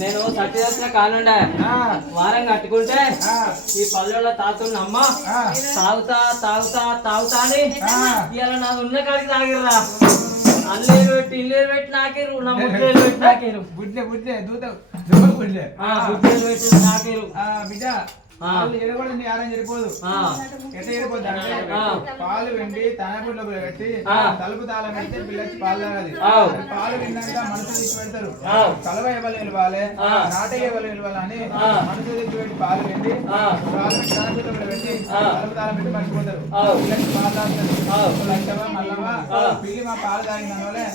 నేను సత్యదర్శన కానుండే వారం కట్టుకుంటే ఈ పల్లెల్లో తాతున్న అమ్మ తాగుతా తాగుతా తాగుతా అని ఇలా నాది ఉన్న కాడికి తాగిర్రా అల్లేరు పెట్టి ఇల్లేరు పెట్టి నాకేరు నా ముడ్లేరు పెట్టి నాకేరు బుడ్లే బుడ్లే దూత బుడ్లే బుడ్లేరు పెట్టి నాకేరు బిడ్డ పాలు ఎడగొడని ఆరం చెడిపోదు ఎట్లా చెడిపోద్ది అంటే పాలు వెండి తనపుల్లో పెట్టి తలుపు తాళం పెడితే పిల్లచ్చి పాలు తాగదు పాలు విన్నాక మనసు తెచ్చి పెడతారు కలవ ఎవరు నిలవాలి నాట ఎవరు నిలవాలని మనసు తెచ్చి పెట్టి పాలు వెండి పాలు పెట్టి తనపుల్లో పెట్టి తలుపు తాళం పెట్టి మర్చిపోతారు పిల్లచ్చి పాలు తాగుతారు లక్షవా మల్లవా పిల్లి మా పాలు తాగిన వల్లే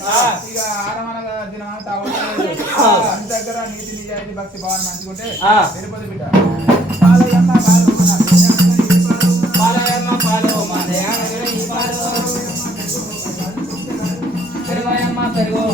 ఇక ఆరమన దినమన తాగుతారు అంత దగ్గర నీతి నిజాయితీ భక్తి భావన మంచుకుంటే తిరుపతి బిడ్డ పాలయమ్మ పాలు పెరుగమ్మ పెరుగు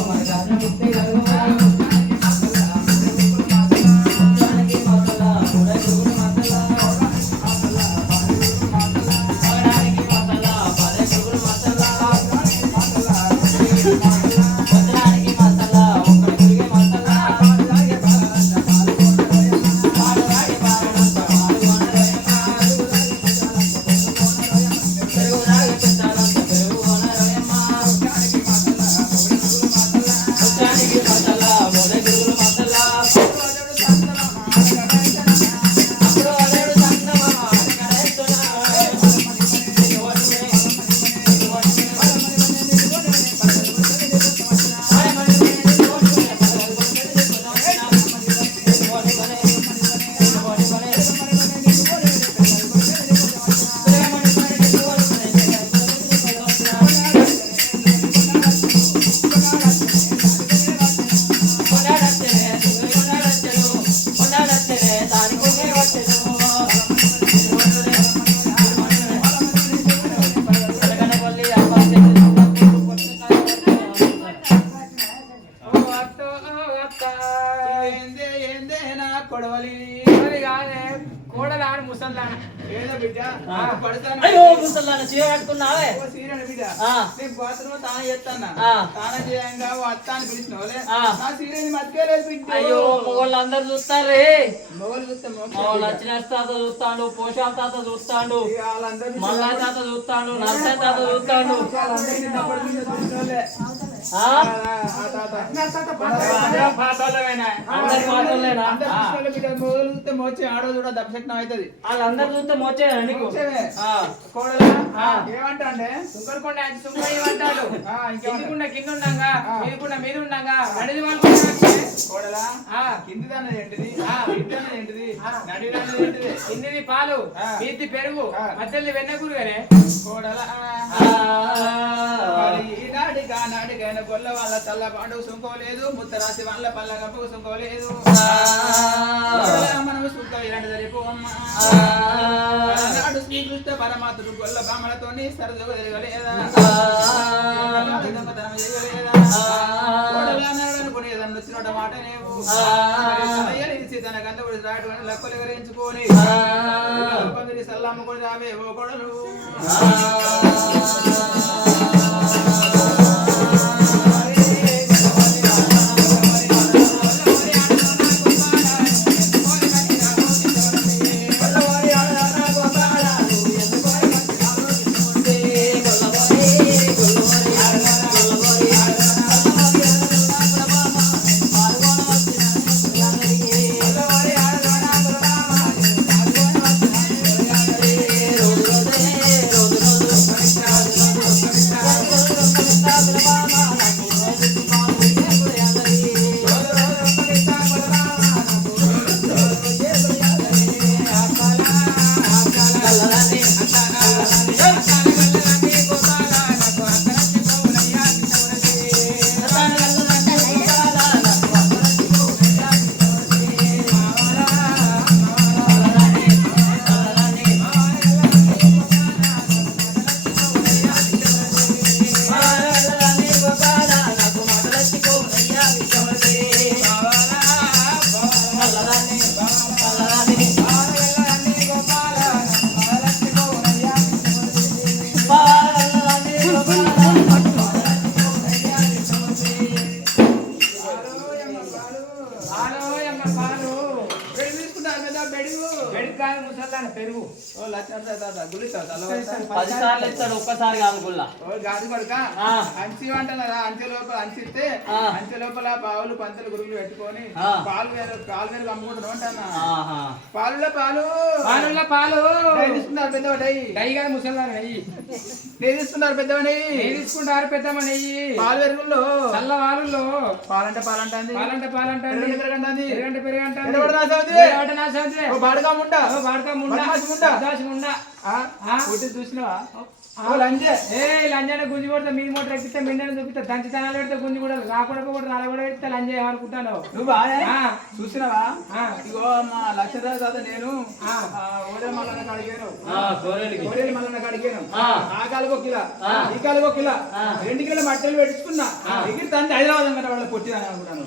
వాళ్ళందరూ చూస్తారే లక్ష్మీ తాత చూస్తాడు పోషాల తాత చూస్తాడు మల్లా తాత చూస్తాడు నరసయ్య తాత చూస్తాడు మోచే ఆడో చూడ దర్శనం అవుతుంది వాళ్ళందరూ చూస్తే మోచే ఏమంటా అంటే సుంకరకొండ ఏమంటాడు కిందికుండా కింద ఉన్నాగా మీదికుండా మీద ఉన్నాగా నడిది వాళ్ళు కోడలా కింది దాన్నది ఏంటిది ఏంటిది నడి దాన్నది ఏంటిది కిందిది పాలు మీది పెరుగు మధ్యలో వెన్నకూరు గానే కోడలా ఈనాడికైనా గొల్ల వాళ్ళ తల్లపాటు సుంకోలేదు ముత్తరాశి వాళ్ళ పల్ల గంపకు సుంకోలేదు మనము సుంకం ఇలాంటి సరిపోమ్మా శ్రీకృష్ణ పరమాత్ముడు గొల్ల బామలతోని సరదుగా తిరగలేదా దొంగతనం చేయలేదా అనుకునేదాన్ని వచ్చిన మాట నేవు తన గంట రాయటువంటి లెక్కలు వివరించుకొని సల్లమ్మ కూడా రావే ఓ కొడలు పెరుగు ఓ లక్ష తాత గులిస్తావు తల 10 సార్లు ఇస్తాడు ఒక్కసారి కాదు గుల్లా. ఓ గాది కొడుక ఆ. అంచి అంటున్నారా అంచె లోపల అంచిస్తే ఆ. అంచె లోపల పావులు పంతలు గురువులు పెట్టుకొని ఆ. పాలు వేరు అమ్ముకుంటున్నాం అంటున్నా ఆహా. పాలులో పాలు పాలు నెయ్యి తీసుకున్నారు పెద్దవ నెయ్యి నెయ్యి కాదు ముసలిదారు నెయ్యి నెయ్యి తీసుకున్నారు పెద్దవ నెయ్యి నెయ్యి తీసుకుంటారు పెద్దమ్మ నెయ్యి పాలు పెరుగుల్లో చల్ల వాళ్ళల్లో పాలంటే పాలంటుంది పాలంటే పెరగంటుంది పెరగంటే ఓ బాడుగా ఉంటా చూసినావా లంజానే గుంజి కొడితే మీ మోటార్ ఎక్కితే మిండని చూపిస్తే దంచితనాలు పెడితే గుంజి కూడా రాకుండా కూడా నల్ల కూడా పెడితే లంజ ఏమనుకుంటాను నువ్వు చూసినావా ఇగో మా లక్ష తాత నేను ఓడే మల్లన్న అడిగాను ఓడే మల్లన్న అడిగాను ఆ కాలుకో కిలా ఈ కాలుకో కిలా 2 కిలో మట్టలు పెట్టుకున్నా ఎగిరి తండ్రి హైదరాబాద్ అన్నమాట వాళ్ళ పొట్టిదాని అనుకున్నాను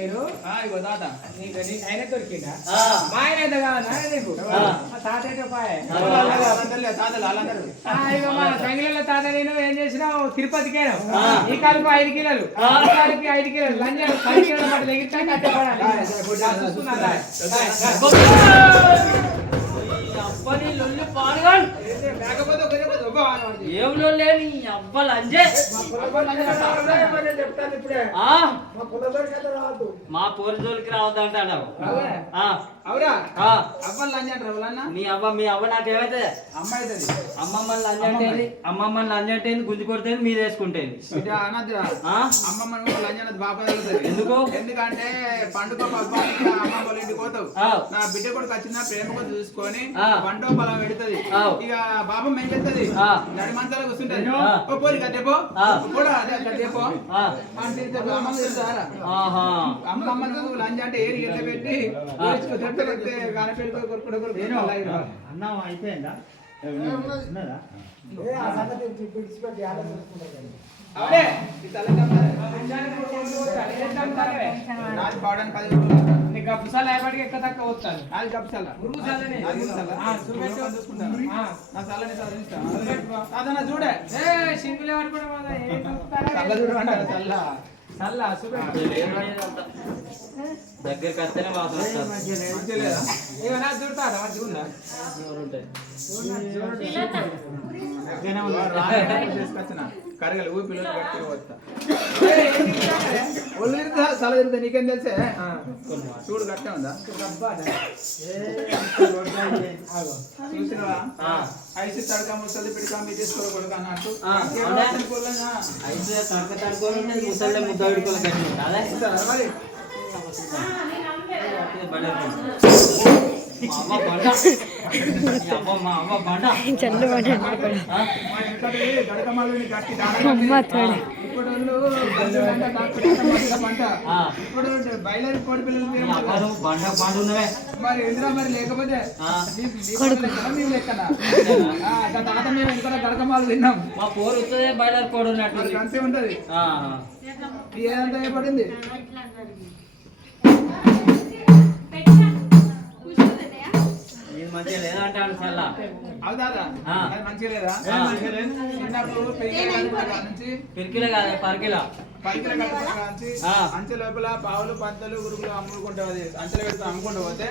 మీరు ఇగో తాత ఆయన దొరికిందా మా ఆయన అయితే కాదా నీకు తాత అయితే తాతలు వాళ్ళందరూ సంగిల తాత నేను ఏం చేసినావు తిరుపతికేను ఈ కాలుకు 5 కిలోలు ఈ కాలుకి 5 కిలోలు లంజ 10 కిలోల మాట ఎగిరితే కట్టపడాలి అబ్బని లొల్లి పాడుగాడు ఏం లొల్లే నీ అబ్బలు అంజే. మా పోరి జోలికి రావద్దంటాడు. అవురా అవ్వలు లంజ అంటారు మీ అవ్వ నాకేమైతే అమ్మమ్మని లంజ అంటే అమ్మమ్మని లంజ అంటే గుంజి కొడితే మీరు వేసుకుంటేది అమ్మమ్మ లంజ బాబా ఎందుకు? ఎందుకంటే పండుగ అమ్మ వాళ్ళ ఇంటికి పోతావు నా బిడ్డ కూడా వచ్చిన ప్రేమగా చూసుకొని పండుగ పొలం పెడుతుంది ఇక బాబమ్మ ఏం చేస్తుంది నడి మంచాల కూర్చుంటది ఓ పోలి కట్టేపో కూడా అదే కట్టేపో అమ్మమ్మ నువ్వు లంజ అంటే ఏరి ఎట్లా పెట్టి అన్నం అయిపోయిందా గప్పుసాలు అయ్యేపటికి ఎక్క తక్కువ వస్తాను చూడే సింగులు దగ్గరికి వస్తేనే వాసన కరగలు ఊపి పిల్లలు గట్టిగా వస్తా ఒళ్ళు తిరుగుతా తల తిరుగుతా నీకేం తెలిసే చూడు గట్టే ఉందా చూసినవా ఐసి తడక ముసలి పిడికా మీ తీసుకోకూడదు అన్నట్టు అయితే తడుకోవాలి ముసలి ముద్ద పెట్టుకోవాలి బయలు కోడి పిల్లలు మరి ఎందులో మరి లేకపోతే మేము లెక్కన తాత మేము వెనుక గడకమాలు తిన్నాం మా పోరు వస్తుంది బయలుదేరి కోడి ఉన్నట్టు అంతే ఉంటది ఏదంతా ఏర్పడింది మంచిగా లేదంటాను చల్ల అవుదాదా మంచిగా లేదా చిన్నప్పుడు పిరికిలే కాదు పరికిలా అంచె లోపల పావులు పంతలు గురుగులు అమ్ముకుంటా అంచెలు పెడతా అమ్ముకుంటూ పోతే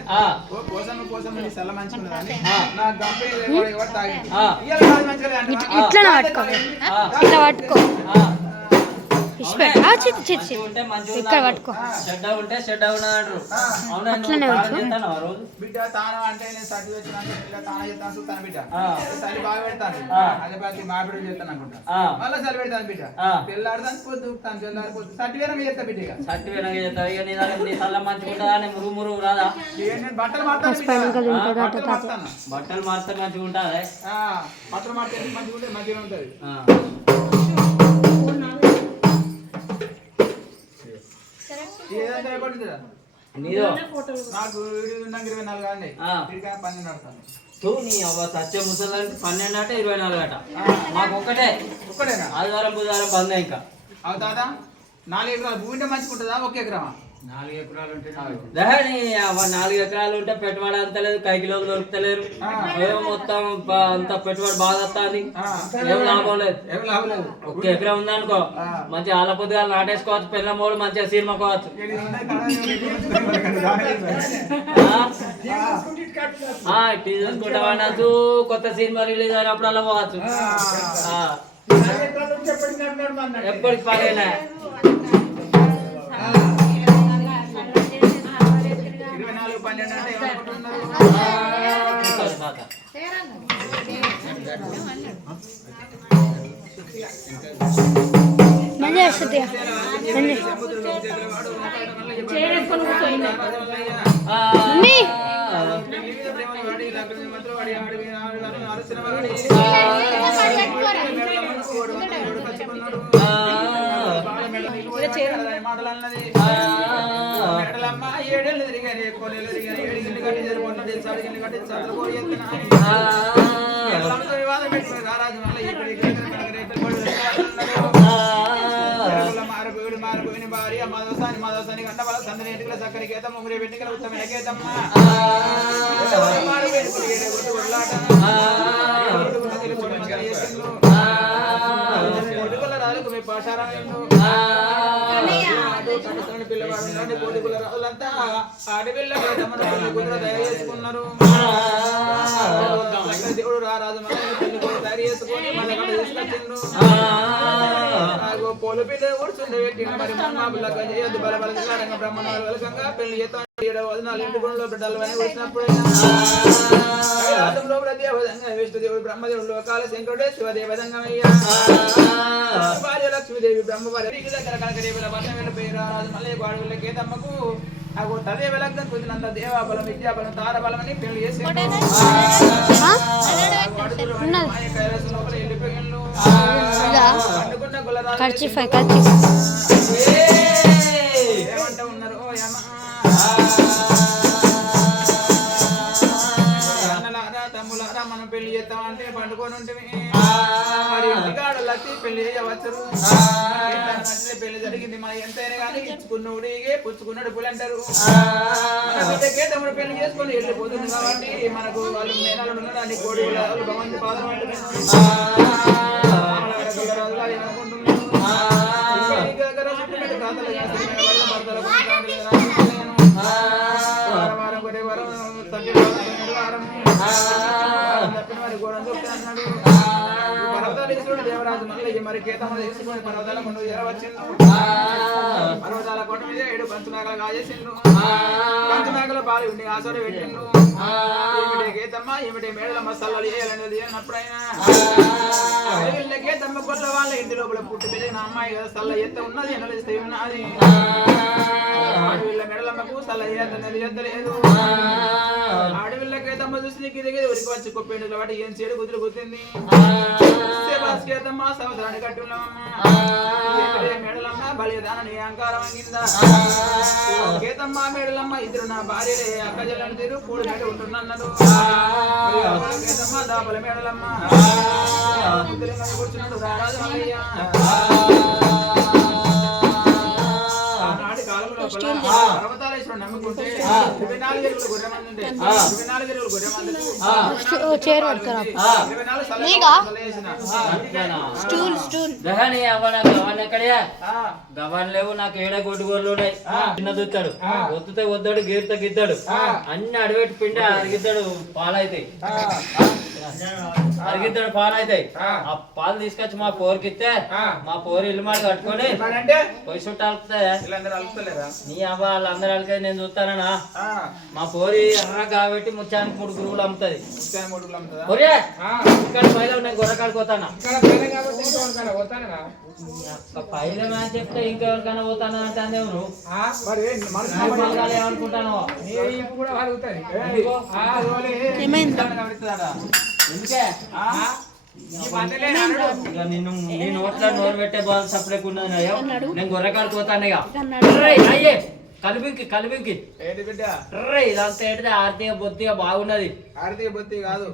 కోసం కోసం చల్ల మంచిగా నా గంప బిడ్డ తాను అంటే నేను సర్ది వచ్చిన తాను చేస్తాను తన బిడ్డ చలి బాగా పెడతాను అదే ప్రతి మాపిడి చేస్తాను అనుకుంటా మళ్ళీ చలి పెడతాను బిడ్డ తెల్లాడదానికి పొద్దు తెల్లారిపోద్దు సర్టివేరం చేస్తా బిడ్డ సర్టివేరం చేస్తావు ఇక నీ చల్ల మంచిగా మురుగు మురుగు రాదా నేను బట్టలు మారుతాను బట్టలు మారితే మంచిగా ఉంటుంది బట్టలు మారితే మంచిగా ఉంటే మంచిగా ఉంటుంది ఏదంటే ఏర్పడిందిరా నీదో నాకు 24 అండి 12 నడుస్తాను నీ అవ్వ సత్య ముసలానికి 12 అట 24 అట మాకు ఒక్కటేనా ఆదివారం బుధవారం బంద్ ఇంకా అవు దాదా 4 ఎకరాలు భూమి ఉంటే మంచిగా ఉంటుందా 1 ఎకరమా 4 ఎకరాలు ఉంటే దాని 4 ఎకరాలు ఉంటే పెట్టుబడి అంత లేదు, కైకిలోకి దొరుకుతలేరు. ఏమో మొత్తం అంత పెట్టుబడి బాగా వస్తుంది, ఏం లాభం లేదు. ఒక్క ఎకరం ఉందనుకో మంచి ఆల పొద్దుగా నాటేసుకోవచ్చు, పిల్ల మూడు మంచిగా సినిమాకోవచ్చు. టీ చూసుకుంటా అనొచ్చు, కొత్త సినిమా రిలీజ్ అయినప్పుడు అలా పోవచ్చు. ఎప్పటికి పడేనా 24/12 అంటే ఏమనుకుంటున్నారు? మాటలన్నది మెడలమ్మ 7 ఏళ్ళు తిరిగారు, కొనేళ్ళు తిరిగారు, 7 గిన్నె కట్టి జరుపుకుంటే 7 గిన్నె కట్టి చదువుకోడి వివాదం పెట్టుకుని రారాజు మళ్ళీ మారిపోయిన భార్య మదోసాని గంట వాళ్ళ సందరి ఎటుకల చక్కరి గీత ముగ్గురి వెంటికల ఉత్తమ గీతమ్మ రాజుకు మీ పాషారాయణు పిల్లవాడు కోడికుల రాజులంతా ఆడపిల్ల కుదుర తయారు చేసుకున్నారు. దేవుడు రారాజు పెళ్లి కూడా తయారు చేసుకొని మళ్ళీ తీసుకొచ్చిండు. పోలు పిల్ల కూర్చుండే పెట్టిన మరి మా పిల్లగా చేయొద్దు బలబలంగా బ్రహ్మణాలు వెలకంగా పెళ్లి చేస్తాను. 7వ వదనాలు ఇంటి గుణంలో బిడ్డలు అని వచ్చినప్పుడు దేవదంగా విష్ణుదేవుడు బ్రహ్మదేవుడు లోకాల శంకరుడే శివదేవదంగమయ్యా భార్య లక్ష్మీదేవి బ్రహ్మ భార్య దగ్గర కనకదేవుల వర్షం వెళ్ళిపోయి రారాజు మళ్ళీ అడవుల కేతమ్మకు తదే వెలగ్నం కుదినంత దేవాబలం విద్యాబలం తారబలం అని పెళ్లి చేసి లోపల వెళ్ళిపోయాను. పండుకున్న గుల్లరాజు ఏమంటా ఉన్నారు? ఓ యమ తమ్ములారా మనం పెళ్లి చేస్తామంటే పండుకొని ఉంటుంది. మరి ఇంటికాడు లచ్చి పెళ్లి చేయవచ్చు. పెళ్లి జరిగింది మన ఎంతైనా కానీ ఇచ్చుకున్నోడిగే పుచ్చుకున్నాడు పులంటారు. తమ్ముడు పెళ్లి చేసుకొని వెళ్ళిపోతుంది కాబట్టి మనకు వాళ్ళు మేనాలు ఉన్నారు అన్ని కోడి వాళ్ళు భగవంతు పాదం దేవరాజు మళ్ళీ మరి కేతమ్మ తీసుకొని పర్వతాల కొండ చేరవచ్చిండు. పర్వతాల కొండ మీద 7 పంచనాగలు కాజేసిండు. పంచనాగల పాలు ఉండి ఆసోడు పెట్టిండు. ఏమిటే కేతమ్మ ఏమిటే మేడలమ్మ సల్లలు వేయాలనేది అన్నప్పుడైనా కేతమ్మ కొల్ల వాళ్ళ ఇంటి లోపల పుట్టి పెరిగిన అమ్మాయి కదా సల్ల ఎత్త ఉన్నది ఎన్నలిస్తే ఉన్నది. ఆడవిళ్ళ మెడలమ్మకు సల్ల ఏదన్నది ఎత్తలేదు. ఆడవిళ్ళ కేతమ్మ చూసి నీకు దిగేది ఉరికి వచ్చి కొప్పేండు కాబట్టి ఏం చేడు కుదురు కుదిరింది. కేతమ్మ సంవత్సరాన్ని కట్టున్నామమ్మ మేడలమ్మ బలిదాన నీ అహంకారం అంగిందా. కేతమ్మ మేడలమ్మ ఇద్దరు నా భార్యలే అక్కజల్లని తీరు కూడి మేడ ఉంటున్నాను. కేతమ్మ దాపల మేడలమ్మ కూర్చున్నాడు రారాజు మల్లయ్య. ఆనాటి కాలంలో పర్వతాలేశ్వరుడు నమ్ముకుంటే 24 ఎరువులు గొర్రె మంది ఉంటే 24 ఎరువులు గొర్రె మంది గవన్ లేవు నాకు ఏడ కొట్టుకోళ్ళు ఉన్నాయి. చిన్న దుత్తాడు ఒత్తుతే వద్దాడు గీరుతో గిద్దాడు అన్ని అడబెట్టి పిండి అరిగిద్దాడు పాలైతాయి అరిగిద్దాడు పాలైతాయి. ఆ పాలు తీసుకొచ్చి మా పోరుకిస్తే మా పోరు ఇల్లు మాట కట్టుకొని పొయ్యి చుట్టూ అలుపుతాయా నీ అవ్వ వాళ్ళందరూ అలికే నేను చూస్తానా. మా పోరి ఎర్ర కాబట్టి ముచ్చానికి 3 గురువులు అమ్ముతుంది. ఇక్కడ పైలో నేను గొర్రెకాడికి పోతానా పైన అని చెప్తే ఇంకెవరికైనా పోతానా అంటే అందేవు ఏమనుకుంటాను. ఎందుకే నిన్ను నీ నోట్లో నోరు పెట్టే బాధ సపరేట్ ఉన్నది. నేను గొర్రెకాడికి పోతాను ఇక కలిపింకి ఇదంతా ఏంటిది ఆర్థిక బొత్తిగా బాగున్నది. ఆర్థిక బొత్తి కాదు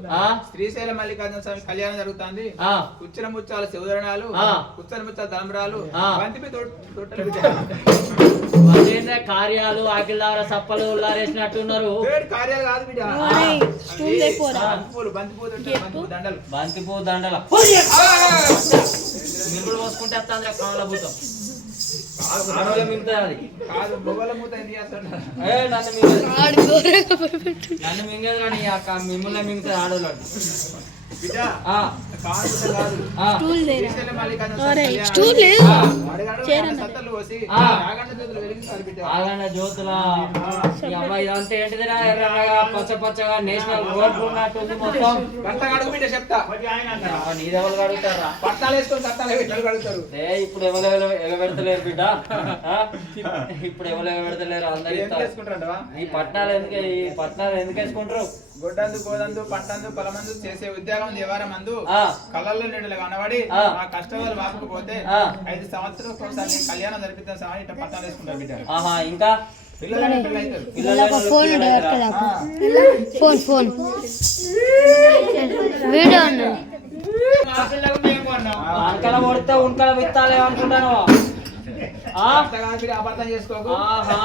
శ్రీశైలం మల్లికార్జున స్వామి కళ్యాణం జరుగుతుంది. కుచ్చల ముచ్చాల శివధరణాలు కుచ్చల ముచ్చాల తలంబరాలు బంతిపి తొట్టలు ఏందే కార్యాలు ఆకిల్దార సప్పలు ఉల్లారేసినట్టున్నారు వేడి కార్యాలు కాదు బిడ్డ బంతిపూలు దండలు బంతిపూ దండల మిరుగులు పోసుకుంటే వస్తుంది కావాల భూతం మిగులుతుంది అది కాదు మొగల మూత ఏంటి అసలు నన్ను మింగేది రాని మిమ్మల్ని మింగుతుంది ఆడోళ్ళు బిడ్డ ఆ, కాదు కాదు ఆ. శ్రీశైలం మల్లికార్జున సత్తలు పోసి ఆ. ఆగండ చేతులు వెలిగించాలి బిడ్డ ఆగండ జ్యోతుల ఈ అమ్మాయి ఇదంతా ఏంటిదిరా ఎర్రగా పచ్చ పచ్చగా నేషనల్ రోడ్ ఉన్నట్టుంది మొత్తం గంట కడుగు బిడ్డ చెప్తా నీదెవరు కడుగుతారా పట్టాలు వేసుకొని కట్టాలు పెట్టాలు కడుగుతారు ఇప్పుడు ఎవరు ఎగబెడతలేరు బిడ్డ ఆ? ఇప్పుడు ఎవరు ఎగబెడతలేరు అందరు ఏం చేసుకుంటారంటవా ఈ పట్నాలు ఎందుకు వేసుకుంటారు గొడ్డందు గోదందు పంటందు పొలమందు చేసే ఉద్యోగం దేవారం మందు ఆ, కళ్ళల్లో నీడలు కనబడి ఆ. ఆ కష్టాలు వాకపోతే ఆ. 5 సంవత్సరాలు ఒకసారి నేను కళ్యాణం జరిపిద్దాం సార్ ఇట్లా పట్టాలు వేసుకుంటారు బిడ్డ ఆహా ఇంకా పిల్లలు పిల్లలు ఫోన్ వీడియో ఉన్నది అంకల కొడితే ఉన్కల విత్తాలే అనుకుంటాను అబద్ధం చేసుకోకు ఆహా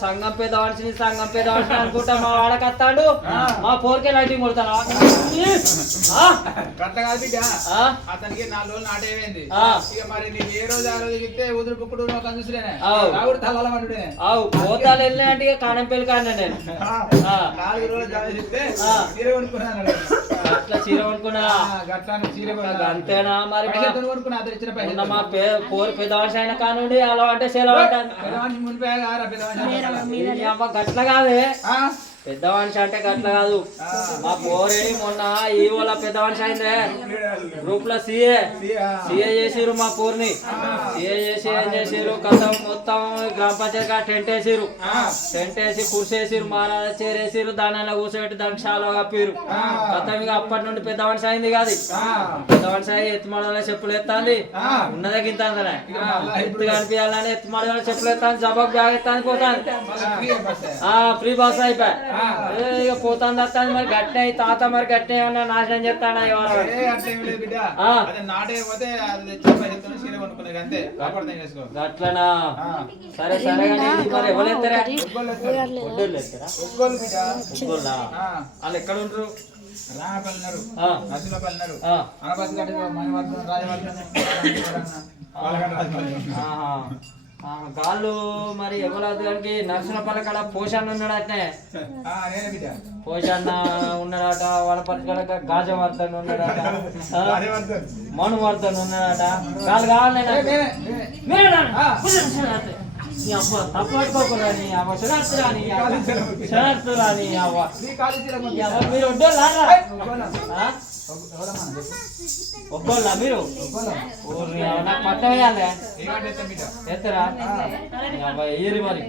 సంఘం పెద్ద మనిషిని అనుకుంటా మా వాడకి వస్తాడు మా పోర్కే లైటింగ్ కొడతాను గట్ల కాదు బిడ్డ అతనికి 4 రోజులు నాటేమైంది ఆ. ఇక మరి నీకు ఏ రోజు ఆ రోజు ఇస్తే ఉదురు పుక్కుడు ఒక చూసినే అవు. రావుడు తల్లాల మండుడే అవు పోతాలు వెళ్ళినట్టు కానం పెళ్ళి కాను నేను 4 రోజులు జాబ్ చెప్తే ఆ. చీర కొనుక్కున్నాను అట్లా చీర అనుకున్నా గట్లాన్ని చీర అంతేనా మరి పైసలు కొనుక్కున్నా అతను ఇచ్చిన మొన్న పైసలు మా పోరు పెద్ద మనిషి అయిన కానుండి అలా అంటే సెలవు అంటాను పెద్దవాడిని మునిపే కారా పెద్దవాడిని ఈ అమ్మ గట్ల కాదే ఆ? పెద్ద మనిషి అంటే గట్ల కాదు మా పోరే మొన్న ఈ వాళ్ళ పెద్ద మనిషి అయిందే గ్రూప్ లో సిఏ చేసిరు మా పోర్ని సిఏ చేసి ఏం చేసిరు కథ మొత్తం గ్రామ పంచాయతీ టెంట్ వేసిరు టెంట్ వేసి కుర్చేసిరు మారాల చేరేసిరు దానిలో కూర్చోబెట్టి దానికి చాలా కప్పిరు కథ ఇక అప్పటి నుండి పెద్ద మనిషి అయింది కాదు పెద్ద మనిషి అయ్యి ఎత్తుమడలో చెప్పులు ఎత్తాంది ఉన్నదే గింత ఎత్తు కనిపించాలని ఎత్తుమడలో చెప్పులు ఎత్తాను జబాబు బ్యాగ్ ఎత్తాను పోతాను ఫ్రీ బస్ అయిపోయి ఇక పోతాను వస్తాను మరి గట్టిన తాత మరి గట్టిన ఏమన్నా నాశనం చెప్తాను బిడ్డ ఆ. అదే నాటేయకపోతే అది తెచ్చిన పైసలతో చీర కొనుక్కునేది అంతే అబద్ధం చేసుకో గట్లనా సరే సరే కానీ మరి ఎవరు ఎత్తారా ఒడ్డోళ్ళు ఎత్తారా ఒక్కోళ్ళు బిడ్డ ఒడ్డోళ్ళా? ఆ. వాళ్ళు ఎక్కడ ఉంటారు రామపల్లి ఉన్నారు ఆ. నర్సులపల్లి ఉన్నారు ఆ. అనపతి గడ్డ మణివర్ధన్ రాజవర్ధన్ వాళ్ళగడ్డ రాజవర్ధన్ ఆహా. ఆహా. గాళ్ళు మరి ఎవరికి నర్సుల పలకడ పోషణ ఉన్నాడు అట్నే నేనే బిడ్డ పోషన్న ఉన్నాడట వాళ్ళ పలకడ గాజవర్ధన్ ఉన్నాడట రాజవర్ధన్ మనువర్ధన్ ఉన్నాడట వాళ్ళు కావాలి తప్పు పట్టుకోకుండా నీ అవ్వ శనార్థురా నీ శనార్థురా నీ అవ్వ నీ కాలు చీర కొనుక్కో. అవ్వ మీరు ఒడ్డోళ్ళారా? ఆ? ఒడ్డోళ్ళా మీరు ఊరిని అవ్వ నాకు పట్టం వేయాలి ఏమంటే ఎత్తాం బిడ్డ ఎత్తరా నీ అవ్వ ఎయ్యరి మరి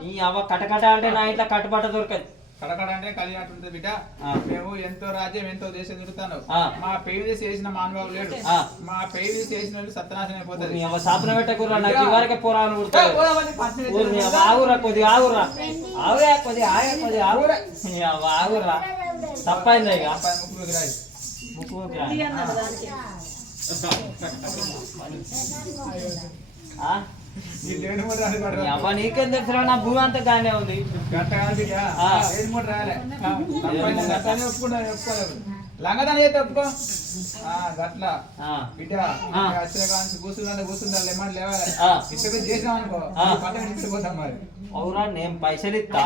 నీ అవ్వ కటకట అంటే నా ఇంట్లో కట్టుబట్ట దొరకదు కడకడ అంటే కళ్యాణం ఉంటుంది బిడ్డ ఆ. మేము ఎంతో రాజ్యం ఎంతో దేశం తిరుగుతాను ఆ. మా పెళ్లి చేసిన మానవాళ్ళు లేడు ఆ. మా పెళ్లి చేసిన వాళ్ళు సత్యనాశనం అయిపోతుంది నీ అవ్వ సాపన పెట్టకూరా నాకు ఇవరకే పోరాను కుడుతుంది ఊరిని అవ్వ ఆగురా కొద్దిగా ఆగురా ఆగురా కొద్దిగా ఆగురా నీ అవ్వ ఆగురా తప్పైందా ఇక ముక్కు ముక్కు ఆ? నీ అవ్వ నీకేం తెలుసు నా భూమి అంతా గానే ఉంది ఆ. లంగదాని అయితే ఒప్పుకో గట్ల ఆ. బిడ్డ ఆ. వచ్చిన కాంచి కూర్చుందా లెమన్ లేవాలి ఆ. ఇష్టం చేసినాం అనుకో ఆ. పట్టణ ఇచ్చిపోతాం మరి అవురా నేను పైసలు ఇస్తా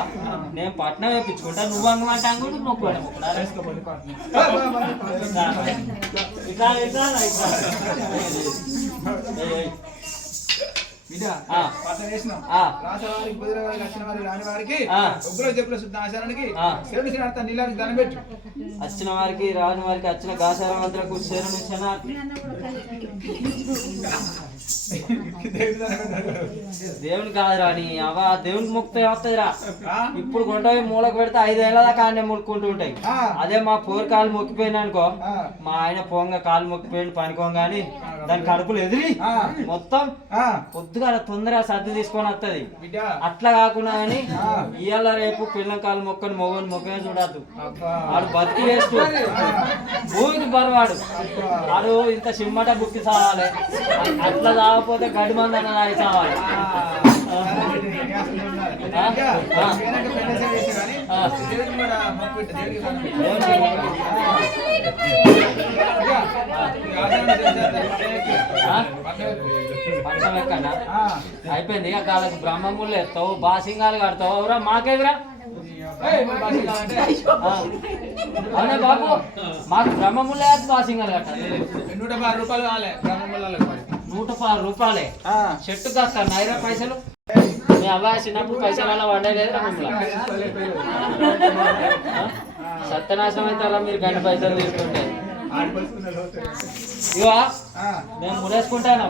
నేను పట్నం వేయించుకుంటా నువ్వు అంగమంటే అంగుడు నువ్వు వేసుకోపోయి పట్టణం ఇట్లా ఇట్లా ఇట్లా బిడ్డ ఆ. పట్టణం వేసినాం ఆ. రాసే వారికి కుదిరే వారికి వచ్చిన వారికి రాని వారికి ఆ. ఉగ్ర చెప్పుల శుద్ధ ఆచారానికి ఆ. శివుడి శ్రీనాథ నీళ్ళకి దండం పెట్టు వచ్చిన వారికి రాని వారికి వచ్చిన గాసారవంతులకు శరణు దేవుని కాదురా నీ అవ దేవునికి ముక్తి వస్తుందిరా ఆ? ఇప్పుడు కొంటవి మూలకు పెడితే 5 ఏళ్ళ దాకా ఆయన మొక్కుకుంటూ ఉంటాయి ఆ. అదే మా పోరు కాలు మొక్కిపోయినా అనుకో ఆ. మా ఆయన పోంగ కాలు మొక్కిపోయింది పనుకోగాని దాని కడుపులు ఎదిరి ఆ. మొత్తం ఆ. పొద్దుగా తొందరగా సర్ది తీసుకొని వస్తుంది బిడ్డ అట్లా కాకుండా కానీ ఆ. ఇవాళ రేపు పిల్లం కాలు మొక్కని మొగని మొక్కనే చూడద్దు అబ్బా వాడు బతికి వేస్తూ భూమికి సూపర్ వాడు ఇంత సిమ్మట బుక్కి సావాలి అట్లా తాగకపోతే గడి మంది అన్న తాగి సావాలి పంచం ఎక్కడా అయిపోయింది ఇక వాళ్ళకి బ్రహ్మముళ్ళు ఎత్తావు బాసింగాలు కడతావు ఎవరా మాకేదిరా అవునా బాబు మాకు బ్రహ్మముళ్ళే బాసింగాలు కట్టాలి 110 రూపాయలు కావాలి బ్రహ్మముళ్ళకు 110 రూపాయలే చెట్టు కాస్త నైరా పైసలు మీ అబ్బాయి చిన్నప్పుడు పైసలు అలా వండలేదు సత్యనాశనం అయితే అలా మీరు గంట పైసలు తీసుకుంటే ఇవా మేము ముడేసుకుంటాను